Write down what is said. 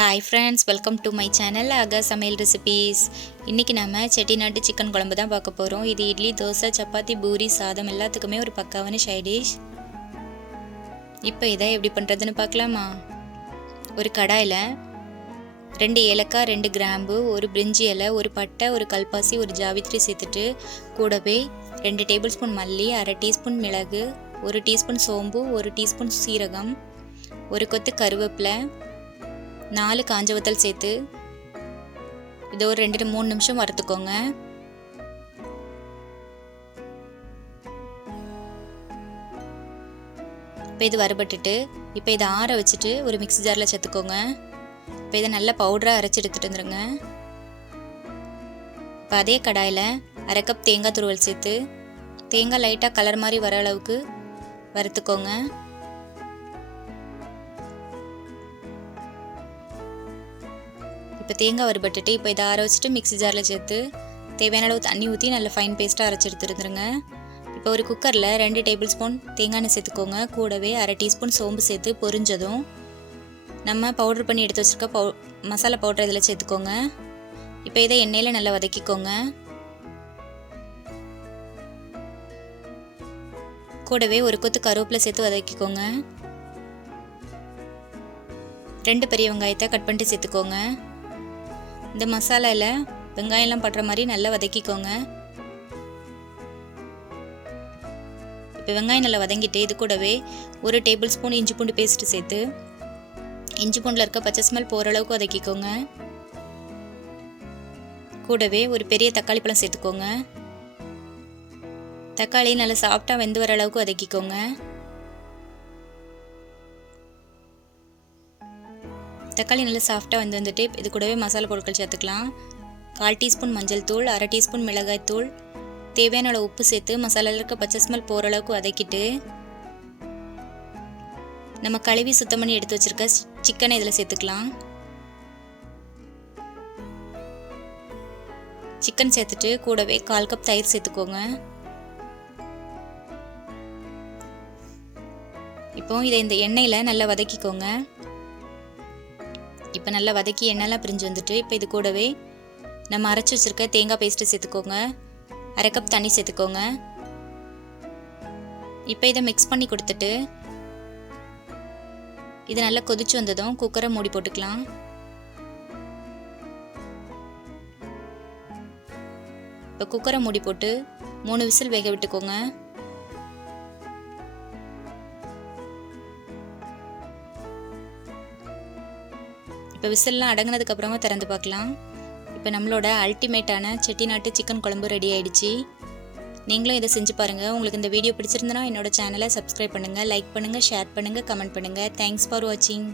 Hi friends, welcome to my channel ஆகா சமையல் recipes. இன்றைக்கி நம்ம செட்டிநாட்டு சிக்கன் குழம்பு தான் பார்க்க போகிறோம். இது இட்லி, தோசை, சப்பாத்தி, பூரி, சாதம் எல்லாத்துக்குமே ஒரு பக்காவான சைடிஷ். இப்போ இதை எப்படி பண்ணுறதுன்னு பார்க்கலாமா? ஒரு கடாயில் 2 ஏலக்காய், 2 கிராம்பு, ஒரு பிரிஞ்சி இலை, ஒரு பட்டை, ஒரு கல்பாசி, ஒரு ஜாவித்ரி சேர்த்துட்டு கூடவே 2 டேபிள் ஸ்பூன் மல்லி, அரை டீஸ்பூன் மிளகு, 1 டீஸ்பூன் சோம்பு, 1 டீஸ்பூன் சீரகம், ஒரு கொத்து கருவேப்பிலை, 4 காஞ்ச வத்தல் சேர்த்து இதை ஒரு 2-3 நிமிஷம் வறுத்துக்கோங்க. இப்போ இது வறுபட்டுட்டு இப்போ இதை ஆற வச்சுட்டு ஒரு மிக்ஸி ஜாரில் சேர்த்துக்கோங்க. இப்போ இதை நல்லா பவுடராக அரைச்சி எடுத்துகிட்டு வந்துடுங்க. இப்போ அதே கடாயில் அரை கப் தேங்காய் துருவல் சேர்த்து தேங்காய் லைட்டாக கலர் மாதிரி வர அளவுக்கு வறுத்துக்கோங்க. இப்போ தேங்காய் வறுபட்டுட்டு இப்போ இதை ஆற வச்சுட்டு மிக்ஸி ஜாரில் சேர்த்து தேவையான அளவு தண்ணி ஊற்றி நல்லா ஃபைன் பேஸ்ட்டாக அரைச்சி எடுத்துருந்துருங்க. இப்போ ஒரு குக்கரில் 2 டேபிள் ஸ்பூன் தேங்காய் எண்ணெய் சேர்த்துக்கோங்க. கூடவே அரை டீஸ்பூன் சோம்பு சேர்த்து பொரிஞ்சதும் நம்ம பவுடர் பண்ணி எடுத்து வச்சுருக்க மசாலா பவுடர் இதில் சேர்த்துக்கோங்க. இப்போ இதை எண்ணெயில் நல்லா வதக்கிக்கோங்க. கூடவே ஒரு கொத்து கருவேப்பிலை சேர்த்து வதக்கிக்கோங்க. 2 பெரிய வெங்காயத்தை கட் பண்ணிட்டு சேர்த்துக்கோங்க. இந்த மசாலாவில் வெங்காயம்லாம் படுற மாதிரி நல்லா வதக்கிக்கோங்க. இப்போ வெங்காயம் நல்லா வதங்கிட்டு இது கூடவே 1 டேபிள் ஸ்பூன் இஞ்சி பூண்டு பேஸ்ட்டு சேர்த்து இஞ்சி பூண்டில் இருக்க பச்சை ஸ்மெல் போகிற அளவுக்கு வதக்கிக்கோங்க. கூடவே ஒரு பெரிய தக்காளி பழம் சேர்த்துக்கோங்க. தக்காளி நல்லா சாஃப்டாக வெந்து வர அளவுக்கு வதக்கிக்கோங்க. தக்காளி நல்லா சாஃப்டாக வந்துட்டு இது கூடவே மசாலா பொருட்கள் சேர்த்துக்கலாம். 1/4 டீஸ்பூன் மஞ்சள் தூள், அரை டீஸ்பூன் மிளகாய் தூள், தேவையான அளவு உப்பு சேர்த்து மசாலாவில் இருக்க பச்சை ஸ்மெல் போகிற அளவுக்கு வதக்கிட்டு நம்ம கழுவி சுத்தம் பண்ணி எடுத்து வச்சுருக்க சிக்கனை இதில் சேர்த்துக்கலாம். சிக்கன் சேர்த்துட்டு கூடவே 1/4 கப் தயிர் சேர்த்துக்கோங்க. இப்போ இதை இந்த எண்ணெயில் நல்லா வதக்கிக்கோங்க. இப்போ நல்லா வதக்கி எண்ணெய்லாம் பிரிஞ்சு வந்துட்டு இப்போ இது கூடவே நம்ம அரைச்சி வச்சுருக்க தேங்காய் பேஸ்ட்டு சேர்த்துக்கோங்க. அரை கப் தண்ணி சேர்த்துக்கோங்க. இப்போ இதை மிக்ஸ் பண்ணி கொடுத்துட்டு இது நல்லா கொதிச்சு வந்ததும் குக்கரை மூடி போட்டுக்கலாம். இப்போ குக்கரை மூடி போட்டு 3 விசில் வேக விட்டுக்கோங்க. இப்போ விசில்லாம் அடங்கினதுக்கப்புறமா திறந்து பார்க்கலாம். இப்போ நம்மளோட அல்டிமேட்டான செட்டிநாட்டு சிக்கன் குழம்பு ரெடி ஆகிடுச்சு. நீங்களும் இதை செஞ்சு பாருங்கள். உங்களுக்கு இந்த வீடியோ பிடிச்சிருந்தனா என்னோட சேனலை சப்ஸ்கிரைப் பண்ணுங்கள், லைக் பண்ணுங்கள், ஷேர் பண்ணுங்கள், கமெண்ட் பண்ணுங்கள். தேங்க்ஸ் ஃபார் வாட்சிங்.